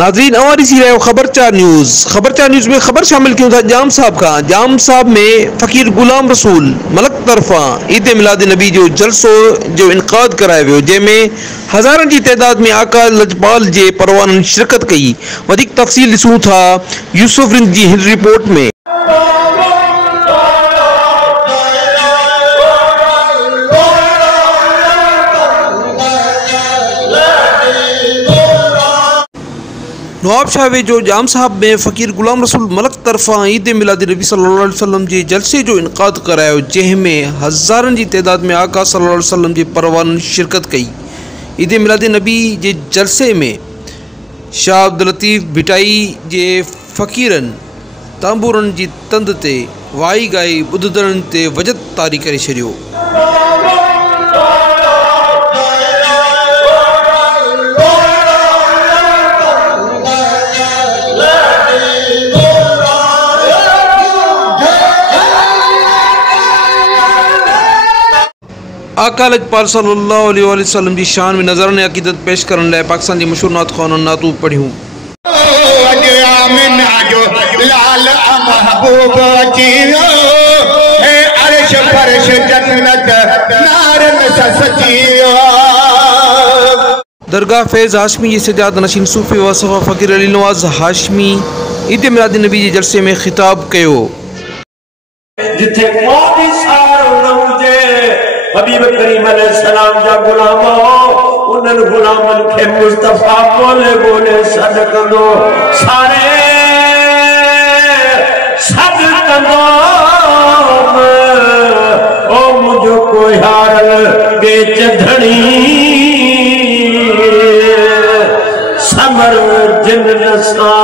नाजरीन अवारी सी रहे हो खबरचार न्यूज़ में खबर शामिल क्यों था जाम साहब का। जाम साहब में फ़कीर गुलाम रसूल मलक तरफ़ा ईद मिलाद नबी जो जलसो जो इनक़ाद करायो वियो, जंहिंमें हज़ारनि जी तइदाद में आका लजपाल जे परवाननि शिरकत कई। वधीक तफ़सील ॾिसूं था यूसुफ रिंद जी हिन रिपोर्ट में। नवाब शाह जो जाम साहब में फ़कीर गुलाम रसूल मलक तरफ़ा ईद मिलाद नबी सल्लल्लाहु अलैहि वसल्लम जे जलसे जो इनक़ाद करायो, जंहिंमें हज़ारनि जी तइदाद में आका सल्लल्लाहु अलैहि वसल्लम जे परवाननि शिरकत कई। ईद मिलाद नबी जे जलसे में शाह अब्दुल लतीफ़ भिटाई जे फ़कीरनि तांबूरनि जी तंद ते वाई गाई ॿुधंदड़नि ते वजद तारी करे छॾियो। आका लजपाल सल्लल्लाहु अलैहि वसल्लम जी शान में नज़राने अक़ीदत पेश करण लाइ पाकिस्तान जी मशहूर नात ख़वाननि नातूं पढ़ियूं। दरगाह फैज़ हाशमी जी सजाद नशीन सूफ़ी वसफ़ा फ़कीर अली नवाज़ हाशमी ईद मिलाद नबी जे जलसे में ख़िताब कयो। हबीब करीम अलैहिस्सलाम जा गुलामो उन्हनि गुलामनि खे मुस्तफ़ा बोले बोले सद कंदो, सारे सद कंदो ओ मुझो कोई हार बेच धणी समर जिन नसा।